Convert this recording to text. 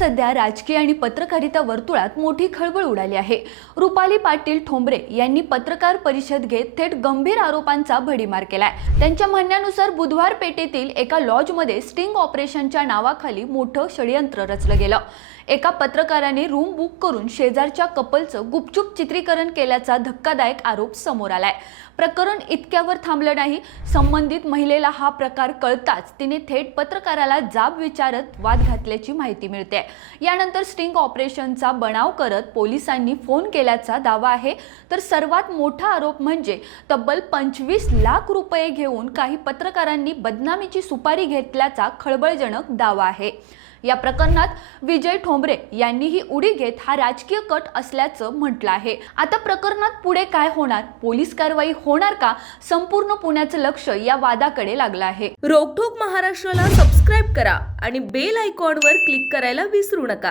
सध्या राजकीय आणि पत्रकारिता वर्तुळात मोठी खळबळ उडाली आहे। रुपाली पाटील ठोंबरे यांनी पत्रकार परिषद घेत थेट गंभीर आरोपांचा भडीमार केलाय। त्यांच्या म्हणण्यानुसार बुधवार पेठेतील एका लॉजमध्ये स्टिंग ऑपरेशनच्या नावाखाली मोठं षडयंत्र रचलं गेलं। एका पत्रकाराने रूम बुक करून शेजारच्या कपलचं गुपचूप चित्रीकरण केल्याचा धक्कादायक आरोप समोर आलाय। प्रकरण इतक्यावर थांबलं नाही। संबंधित महिलेला हा प्रकार कळताच तिने थेट पत्रकाराला जाब विचारत वाद घातल्याची माहिती मिळते। यानंतर स्टिंग ऑपरेशनचा बनाव करत पोलिसांनी फोन केल्याचा दावा आहे। तर सर्वात मोठा आरोप म्हणजे तब्बल 25 लाख रुपये घेऊन काही पत्रकारांनी बदनामीची सुपारी घेतल्याचा खळबळजनक दावा आहे। या प्रकरणात विजय ठोंबरे यांनीही उडी घेत हा राजकीय कट असल्याचं म्हटलं आहे। आता प्रकरणात पुढे काय होणार, पोलीस कारवाई होणार का, संपूर्ण पुण्याचं लक्ष या वादाकडे लागलं आहे। रोकठोक महाराष्ट्राला सबस्क्राइब करा आणि बेल आयकॉनवर क्लिक करायला विसरू नका।